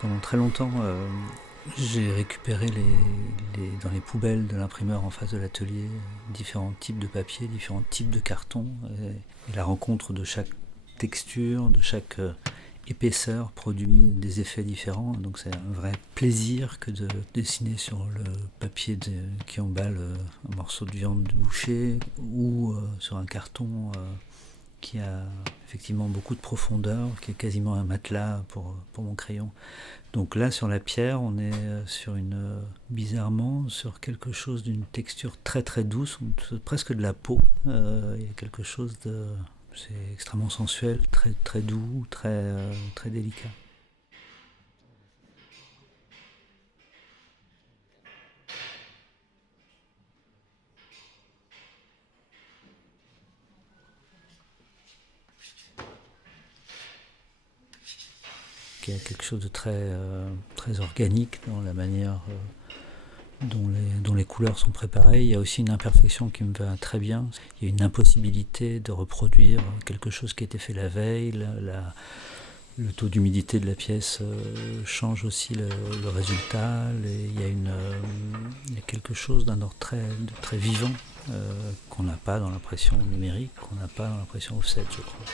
Pendant très longtemps, j'ai récupéré dans les poubelles de l'imprimeur en face de l'atelier différents types de papier, différents types de cartons, et la rencontre de chaque texture, de chaque épaisseur produit des effets différents. Donc c'est un vrai plaisir que de dessiner sur le papier qui emballe un morceau de viande de boucher ou sur un carton qui a effectivement beaucoup de profondeur, qui est quasiment un matelas pour mon crayon. Donc là, sur la pierre, on est bizarrement, sur quelque chose d'une texture très très douce, presque de la peau. Il y a quelque chose de... C'est extrêmement sensuel, très, très doux, très délicat. Il y a quelque chose de très organique dans la manière dont les couleurs sont préparées. Il y a aussi une imperfection qui me va très bien. Il y a une impossibilité de reproduire quelque chose qui a été fait la veille. Le taux d'humidité de la pièce change aussi le résultat. Il y a quelque chose d'un ordre très vivant qu'on n'a pas dans l'impression numérique, qu'on n'a pas dans l'impression offset, je crois.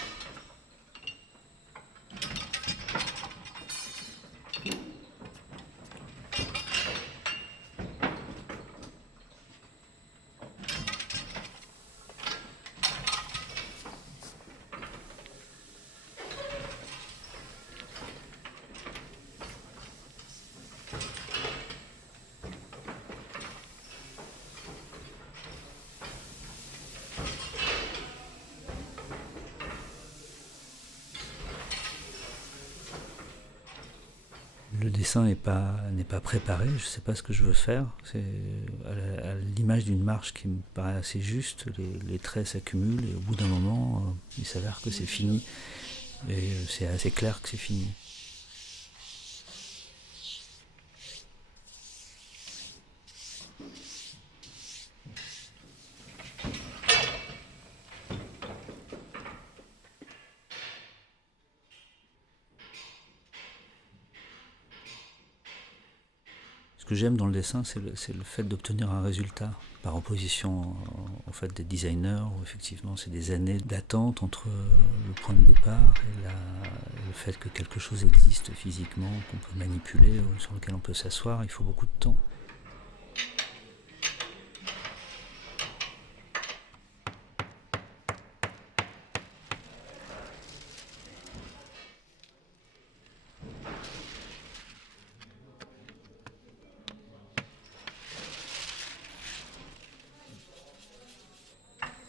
Le dessin n'est pas préparé, je ne sais pas ce que je veux faire. C'est à l'image d'une marche qui me paraît assez juste, les traits s'accumulent et au bout d'un moment, il s'avère que c'est fini. Et c'est assez clair que c'est fini. Ce que j'aime dans le dessin, c'est le fait d'obtenir un résultat, par opposition au fait des designers, où effectivement c'est des années d'attente entre le point de départ et le fait que quelque chose existe physiquement, qu'on peut manipuler, ou sur lequel on peut s'asseoir. Il faut beaucoup de temps.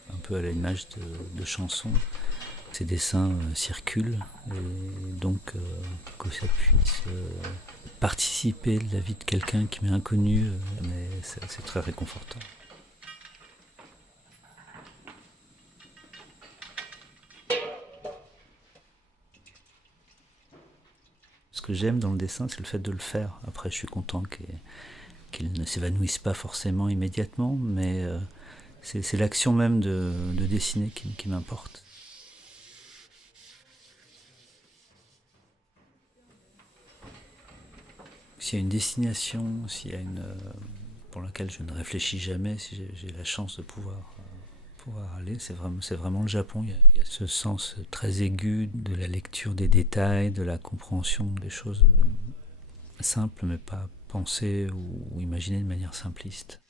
Un peu à l'image de chansons. Ces dessins circulent et donc que ça puisse participer de la vie de quelqu'un qui m'est inconnu, mais c'est très réconfortant. Ce que j'aime dans le dessin, c'est le fait de le faire. Après, je suis content qu'il ne s'évanouisse pas forcément immédiatement, mais c'est l'action même de dessiner qui m'importe. S'il y a une destination, s'il y a pour laquelle je ne réfléchis jamais, si j'ai la chance de pouvoir aller, c'est vraiment le Japon. Il y a ce sens très aigu de la lecture des détails, de la compréhension des choses simples, mais pas pensées ou imaginées de manière simpliste.